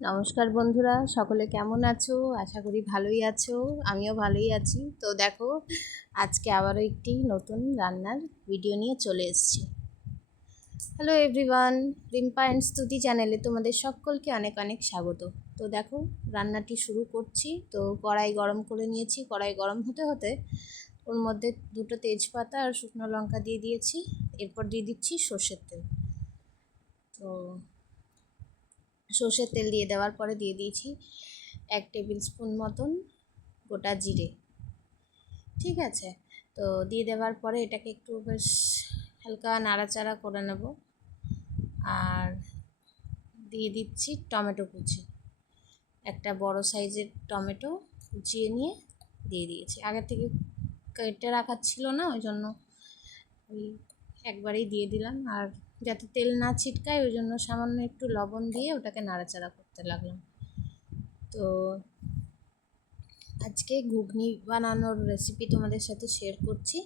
নমস্কার বন্ধুরা, সকলে কেমন আছো? আশা করি ভালোই আছো। আমিও ভালোই আছি। তো দেখো, আজকে আবারও একটি নতুন রান্নার ভিডিও নিয়ে চলে এসেছি। হ্যালো এভরিওয়ান, রিম্পা অ্যান্ড স্তুতি চ্যানেলে তোমাদের সকলকে অনেক অনেক স্বাগত। তো দেখো, রান্নাটি শুরু করছি। তো কড়াই গরম করে নিয়েছি। কড়াই গরম হতে হতে ওর মধ্যে দুটো তেজপাতা আর শুকনো লঙ্কা দিয়ে দিয়েছি। এরপর দিয়ে দিচ্ছি সর্ষের তেল। তো সর্ষের তেল দিয়ে দেওয়ার পরে দিয়ে দিয়েছি 1 টেবিল স্পুন মতন গোটা জিরে। ঠিক আছে, তো দিয়ে দেওয়ার পরে এটাকে একটু বেশ হালকা নাড়াচাড়া করে নেব। আর দিয়ে দিচ্ছি টমেটো কুচি, একটা বড় সাইজের টমেটো কুচিয়ে নিয়ে দিয়ে দিয়েছি। আগে থেকে কেটে রাখা ছিল না, ওই জন্য ওই একবারেই দিয়ে দিলাম। আর যাতে তেল না ছিটকায় ওই জন্য সামান্য একটু লবণ দিয়ে ওটাকে নাড়াচাড়া করতে লাগলাম। তো আজকে ঘুগনি বানানোর রেসিপি তোমাদের সাথে শেয়ার করছি,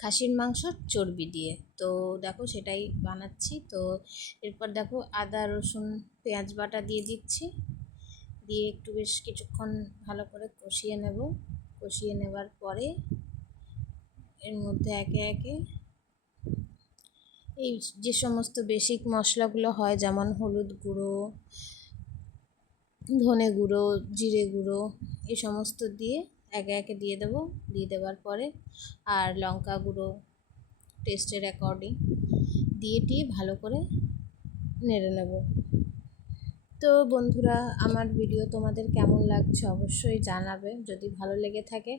খাসির মাংসর চর্বি দিয়ে। তো দেখো সেটাই বানাচ্ছি। তো এরপর দেখো আদা রসুন পেঁয়াজ বাটা দিয়ে দিচ্ছি, দিয়ে একটু বেশ কিছুক্ষণ ভালো করে কষিয়ে নেব। কষিয়ে নেবার পরে এর মধ্যে একে একে এই যে সমস্ত বেসিক মশলাগুলো হয়, যেমন হলুদ গুঁড়ো, ধনে গুঁড়ো, জিরে গুঁড়ো, এই সমস্ত দিয়ে একে একে দিয়ে দেবো। দিয়ে দেওয়ার পরে আর লঙ্কা গুঁড়ো টেস্টের অ্যাকর্ডিং দিয়ে ভালো করে নেড়ে নেব। তো বন্ধুরা, আমার ভিডিও তোমাদের কেমন লাগছে অবশ্যই জানাবে। যদি ভালো লেগে থাকে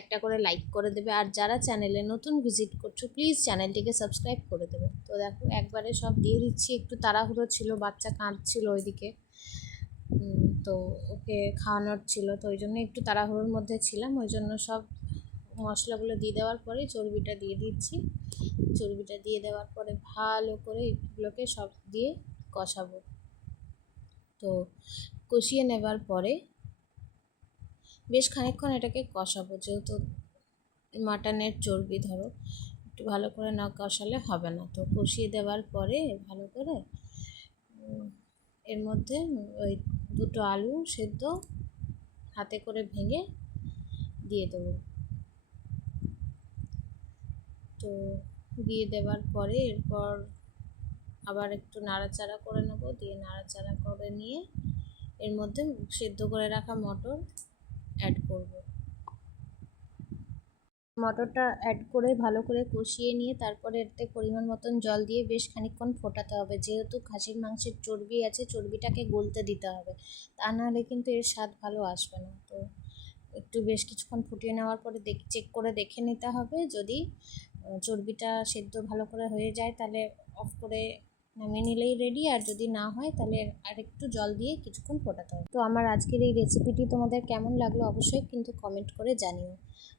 একটা করে লাইক করে দেবে, আর যারা চ্যানেলে নতুন ভিজিট করছো প্লিজ চ্যানেলটিকে সাবস্ক্রাইব করে দেবে। তো দেখো একবারে সব দিয়ে দিচ্ছি। একটু তাড়াহুড়ো ছিল, বাচ্চা কাঁদছিল ওইদিকে, তো ওকে খাওয়ানোর ছিল, তো ওই জন্য একটু তাড়াহুড়োর মধ্যে ছিলাম। ওই জন্য সব মশলাগুলো দিয়ে দেওয়ার পরে চর্বিটা দিয়ে দিচ্ছি। চর্বিটা দিয়ে দেওয়ার পরে ভালো করে এগুলোকে সব দিয়ে কষাবো। তো কষিয়ে নেবার পরে বেশ খানিকক্ষণ এটাকে কষাবো, যেহেতু মাটনের চর্বি ধরো একটু ভালো করে না কষালে হবে না। তো কষিয়ে দেওয়ার পরে ভালো করে এর মধ্যে ওই দুটো আলু সেদ্ধ হাতে করে ভেঙে দিয়ে দেবো। তো দিয়ে দেওয়ার পরে এরপর আবার একটু নাড়াচাড়া করে নেব। দিয়ে নাড়াচাড়া করে নিয়ে এর মধ্যে সেদ্ধ করে রাখা মটর অ্যাড করব। মটরটা অ্যাড করে ভালো করে কষিয়ে নিয়ে তারপরে এতে পরিমাণ মতন জল দিয়ে বেশ খানিকক্ষণ ফোটাতে হবে। যেহেতু খাসির মাংসের চর্বি আছে, চর্বিটাকে গলতে দিতে হবে, তা নাহলে কিন্তু এর স্বাদ ভালো আসবে না। তো একটু বেশ কিছুক্ষণ ফুটিয়ে নেওয়ার পরে চেক করে দেখে নিতে হবে। যদি চর্বিটা সেদ্ধ ভালো করে হয়ে যায় তাহলে অফ করে নামিয়ে নিলেই রেডি। আর যদি না হয় তাহলে আর একটু জল দিয়ে কিছুক্ষণ ফোটাতে হবে। তো আমার আজকের এই রেসিপিটি তোমাদের কেমন লাগলো অবশ্যই কিন্তু কমেন্ট করে জানিও।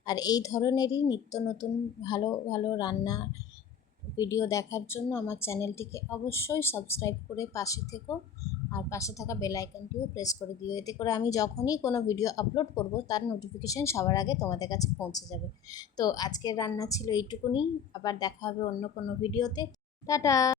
আর এই ধরনেরই নিত্য নতুন ভালো ভালো রান্না ভিডিও দেখার জন্য আমার চ্যানেলটিকে অবশ্যই সাবস্ক্রাইব করে পাশে থেকো। আর পাশে থাকা বেল আইকনটিও প্রেস করে দিও। এতে করে আমি যখনই কোনো ভিডিও আপলোড করব তার নোটিফিকেশান সবার আগে তোমাদের কাছে পৌঁছে যাবে। তো আজকের রান্না ছিল এইটুকুনি। আবার দেখা হবে অন্য কোনো ভিডিওতে। টাটা।